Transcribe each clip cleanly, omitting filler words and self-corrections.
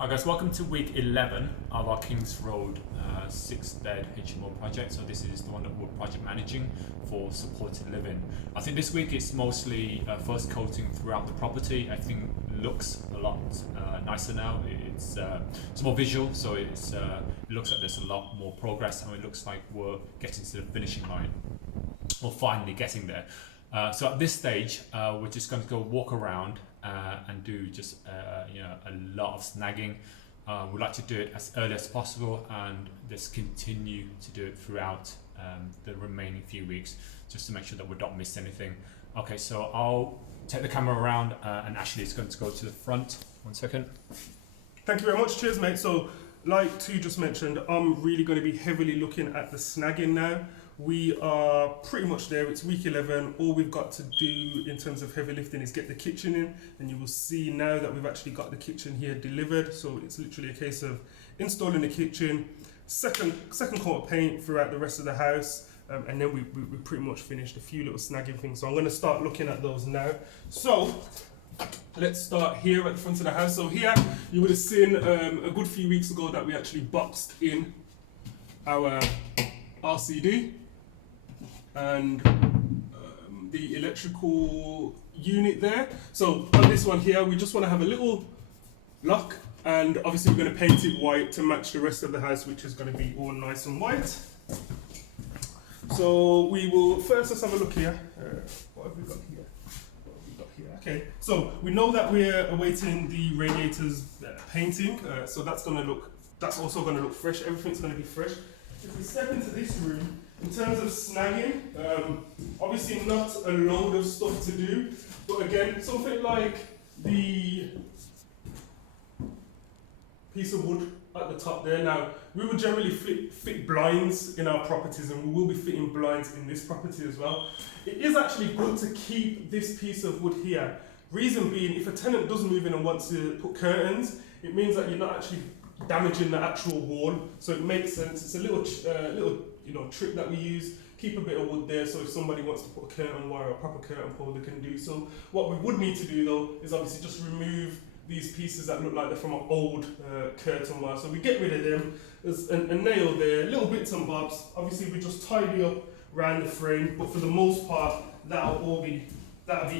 Hi guys, welcome to week 11 of our Kings Road 6-bed HMO project. So this is the one that we're project managing for supported living. I think this week it's mostly first coating throughout the property. I think it looks a lot nicer now. It's more visual, so it looks like there's a lot more progress, and it looks like we're getting to the finishing line. We're finally getting there. So at this stage, we're just going to go walk around and do just a lot of snagging. We like to do it as early as possible and just continue to do it throughout the remaining few weeks, just to make sure that we don't miss anything. Okay, so I'll take the camera around and Ashley is going to go to the front. 1 second. Thank you very much. Cheers, mate. So, like Tu just mentioned, I'm really going to be heavily looking at the snagging now. We are pretty much there. It's week 11. All we've got to do in terms of heavy lifting is get the kitchen in, and you will see now that we've actually got the kitchen here delivered. So it's literally a case of installing the kitchen, second coat of paint throughout the rest of the house, and then we pretty much finished a few little snagging things. So I'm going to start looking at those now. So let's start here at the front of the house. So here you would have seen a good few weeks ago that we actually boxed in our RCD and the electrical unit there. So on this one here, we just want to have a little lock, and obviously we're going to paint it white to match the rest of the house, which is going to be all nice and white. So we will first, let's have a look here. What have we got here? Okay, so we know that we're awaiting the radiators painting, so that's also going to look fresh. Everything's going to be fresh. If we step into this room, in terms of snagging, obviously not a load of stuff to do, but again, something like the piece of wood at the top there. Now, we would generally fit blinds in our properties, and we will be fitting blinds in this property as well. It is actually good to keep this piece of wood here. Reason being, if a tenant does move in and wants to put curtains, it means that you're not actually damaging the actual wall, so it makes sense. It's a little trick that we use. Keep a bit of wood there, so if somebody wants to put a curtain wire or a proper curtain pole, they can do so. What we would need to do though is obviously just remove these pieces that look like they're from an old curtain wire. So we get rid of them. There's a nail there, little bits and bobs. Obviously we just tidy up around the frame, but for the most part, that'll be that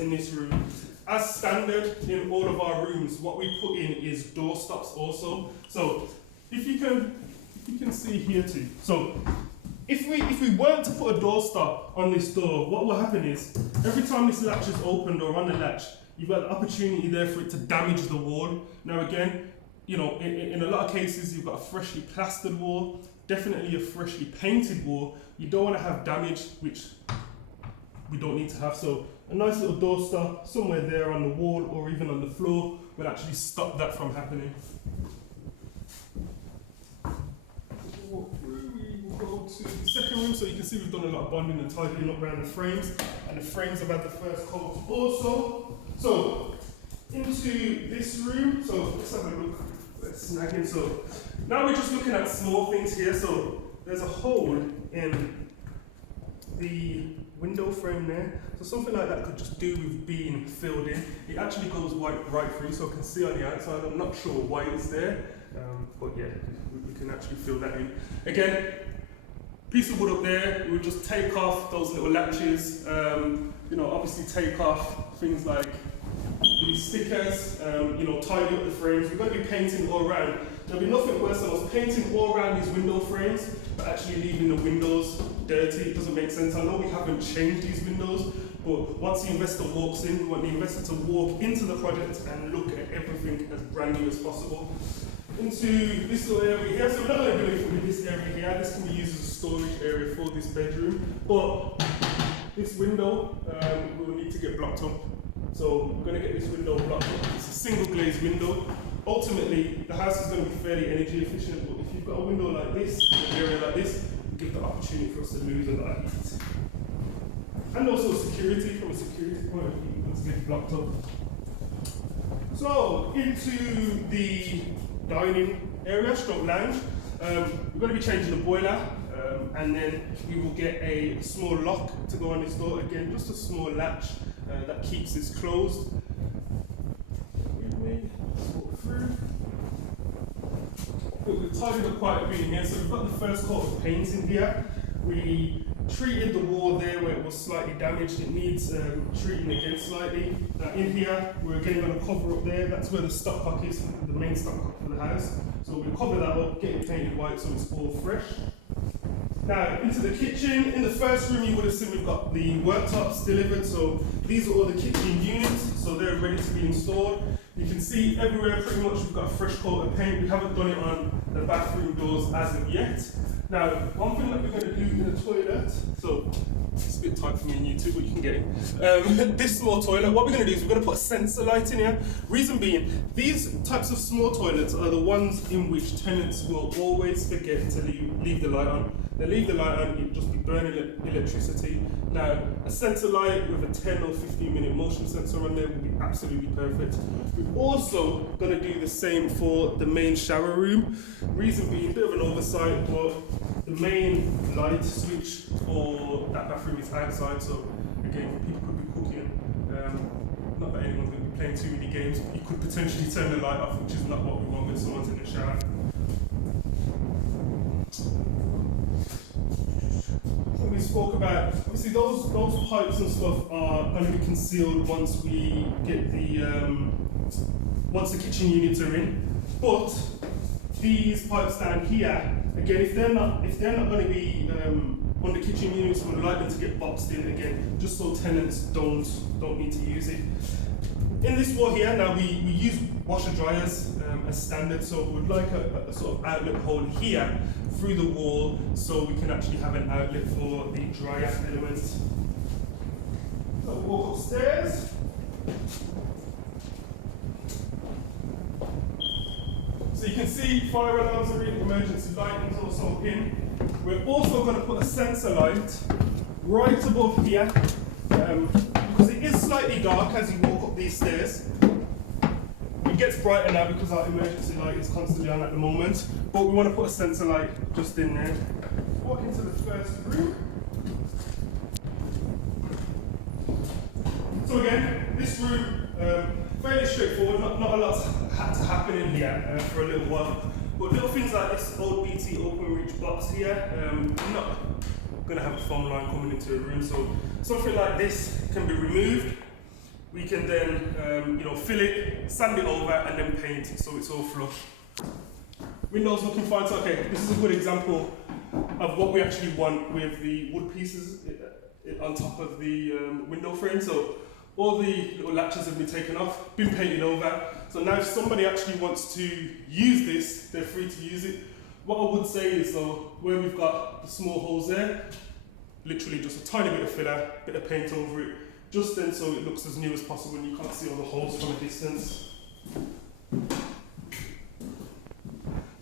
in this room. As standard in all of our rooms, what we put in is door stops also. So if you can see here too. So if we weren't to put a door stop on this door, what will happen is every time this latch is opened or on the latch, you've got the opportunity there for it to damage the wall. Now again, in a lot of cases, you've got a freshly plastered wall, definitely a freshly painted wall. You don't want to have damage, which we don't need to have. So a nice little door stop somewhere there on the wall or even on the floor will actually stop that from happening. Walk through, we will go to the second room. So you can see we've done a lot of bonding and tidying up around the frames, and the frames have had the first coat also. So into this room, so let's have a look. Let's snag in. So now we're just looking at small things here. So there's a hole in the window frame there, so something like that could just do with being filled in. It actually goes right through, so I can see on the outside. I'm not sure why it's there, but yeah, we can actually fill that in. Again, piece of wood up there, we'll just take off those little latches, obviously take off things like these stickers, tidy up the frames. We're going to be painting all around. There'll be nothing worse than us painting all around these window frames, but actually leaving the windows dirty. It doesn't make sense. I know we haven't changed these windows, but once the investor walks in, we want the investor to walk into the project and look at everything as brand new as possible. Into this little area here. So we're not going to do anything with this area here. This can be used as a storage area for this bedroom, but this window will need to get blocked up. So we're going to get this window blocked up. It's a single glazed window. Ultimately, the house is going to be fairly energy efficient, but if you've got a window like this, an area like this, it gives the opportunity for us to lose a lot of heat. And also security, from a security point of view, it's getting blocked up. So, into the dining area, stroke lounge, we're going to be changing the boiler, and then we will get a small lock to go on this door. Again, just a small latch that keeps this closed. Walk through. we've tidied up quite a bit in here. So we've got the first coat of paint in here. We treated the wall there where it was slightly damaged. It needs treating again slightly. Now in here, we're again going to cover up there. That's where the stopcock is, the main stopcock for the house. So we cover that up, get it painted white so it's all fresh. Now into the kitchen. In the first room you would have seen we've got the worktops delivered. So these are all the kitchen units, so they're ready to be installed. You can see everywhere pretty much we've got a fresh coat of paint. We haven't done it on the bathroom doors as of yet. Now, one thing that we're going to do in the toilet, so it's a bit tight for me and you too, but you can get it. This small toilet, what we're going to do is we're going to put a sensor light in here. Reason being, these types of small toilets are the ones in which tenants will always forget to leave the light on. They leave the light on, it'll just be burning electricity. Now, a sensor light with a 10 or 15 minute motion sensor on there will be absolutely perfect. We're also going to do the same for the main shower room. Reason being, a bit of an oversight, but the main light switch for that bathroom is outside, so again, people could be cooking. Not that anyone's going to be playing too many games, but you could potentially turn the light off, which is not what we want when someone's in the shower. So we spoke about, obviously those pipes and stuff are going to be concealed once we get once the kitchen units are in. But these pipes down here, again, if they're not going to be on the kitchen units, we would like them to get boxed in again, just so tenants don't need to use it. In this wall here, now we use washer dryers as standard, so we'd like a sort of outlet hole here through the wall, so we can actually have an outlet for the dryer elements. So we'll walk upstairs. So you can see fire alarms are in, emergency lighting is also in. We're also going to put a sensor light right above here, because it is slightly dark as you walk up these stairs. It gets brighter now because our emergency light is constantly on at the moment, but we want to put a sensor light just in there. Walk into the first room. So again, this room, fairly straightforward, not a lot had to happen in here for a little while. But little things like this old BT open reach box here, I'm not going to have a phone line coming into a room, so something like this can be removed. We can then fill it, sand it over, and then paint so it's all flush. Windows looking fine, so okay, this is a good example of what we actually want with the wood pieces on top of the window frame. So all the little latches have been taken off, been painted over. So now if somebody actually wants to use this, they're free to use it. What I would say is though, where we've got the small holes there, literally just a tiny bit of filler, bit of paint over it, just then so it looks as new as possible and you can't see all the holes from a distance.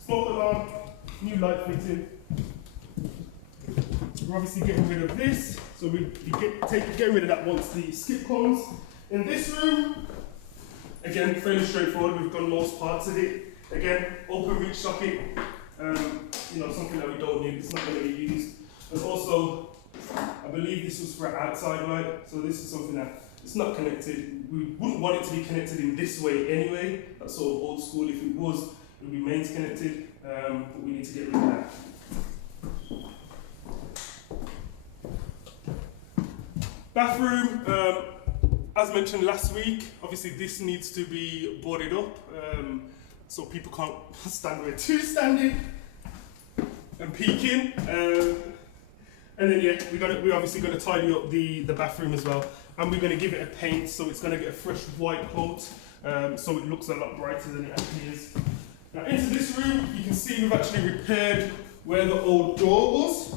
Smoke alarm, new light fitting. We're obviously getting rid of this, so we're getting rid of that once the skip comes. In this room, again, fairly straightforward, we've done most parts of it. Again, open reach socket, something that we don't need, it's not going to be used. And also, I believe this was for an outside light, so this is something that it's not connected. We wouldn't want it to be connected in this way anyway. That's sort of old school. If it was, it would be mains connected, but we need to get rid of that. Bathroom, as mentioned last week, obviously this needs to be boarded up, so people can't stand where two standing and peeking. And then we're obviously going to tidy up the bathroom as well, and we're going to give it a paint, so it's going to get a fresh white coat, so it looks a lot brighter than it actually is. Now into this room, you can see we've actually repaired where the old door was.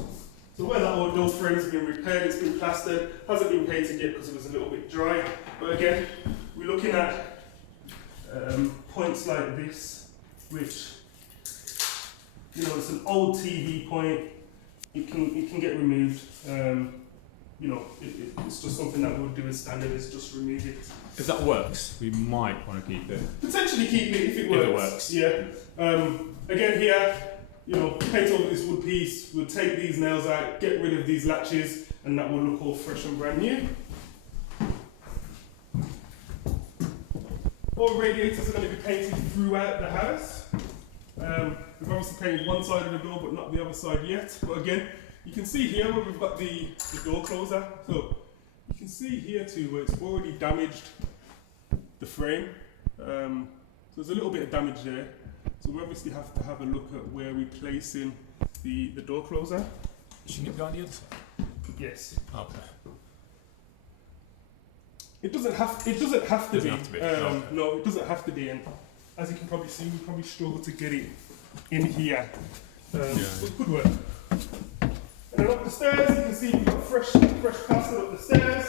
So where that old door frame's been repaired, it's been plastered, hasn't been painted yet because it was a little bit dry. But again, we're looking at points like this, which it's an old TV point. It can get removed. It's just something that we would do as standard, is just remove it. If that works, we might want to keep it. Potentially keep it if it works. If it works. Yeah. Again here, paint over this wood piece, we'll take these nails out, get rid of these latches, and that will look all fresh and brand new. All radiators are going to be painted throughout the house. We've obviously painted one side of the door but not the other side yet. But again, you can see here where we've got the door closer. So you can see here too where it's already damaged the frame. So there's a little bit of damage there. So we obviously have to have a look at where we're placing the door closer. Shouldn't it be on the other side? Yes. Okay. It doesn't have to be. No. No, it doesn't have to be. And as you can probably see, we probably struggle to get it in here. But it could work. And then up the stairs, you can see we've got fresh plaster up the stairs.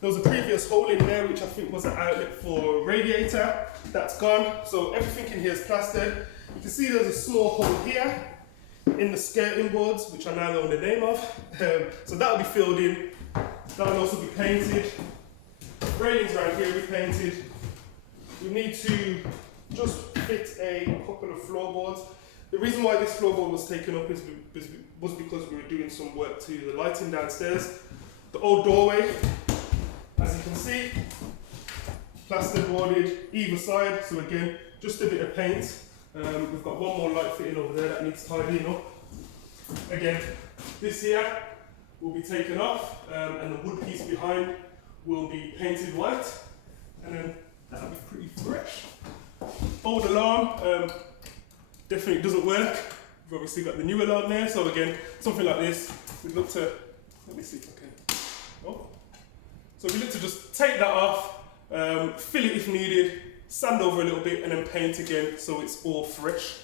There was a previous hole in there which I think was an outlet for radiator. That's gone. So everything in here is plastered. You can see there's a small hole here in the skirting boards, which I now know the name of. So that'll be filled in. That'll also be painted. Railings around here will be painted. We need to just fit a couple of floorboards. The reason why this floorboard was taken up was because we were doing some work to the lighting downstairs. The old doorway, as you can see, plasterboarded either side. So again, just a bit of paint. We've got one more light fitting over there that needs tidying up. Again, this here will be taken off, and the wood piece behind will be painted white, and then that'll be pretty fresh. Old alarm definitely doesn't work. We've obviously got the new alarm there, so again, something like this, we'd look to, let me see if I can, oh. So we look to just take that off, fill it if needed, sand over a little bit, and then paint again so it's all fresh.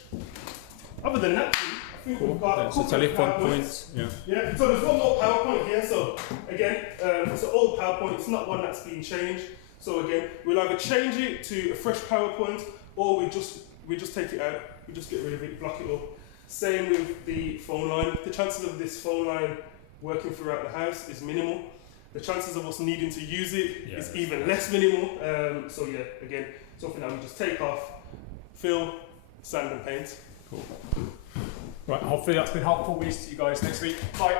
Other than that, I think we've got a couple of telephone PowerPoints. point. Yeah, so there's one more PowerPoint here. So again, it's an old PowerPoint, it's not one that's been changed. So again, we'll either change it to a fresh PowerPoint, or we just take it out, we just get rid of it, block it up. Same with the phone line. The chances of this phone line working throughout the house is minimal. The chances of us needing to use it is even less minimal. So yeah, again, something that we just take off, fill, sand and paint. Cool. Right, hopefully that's been helpful. We'll see you guys next week. Bye.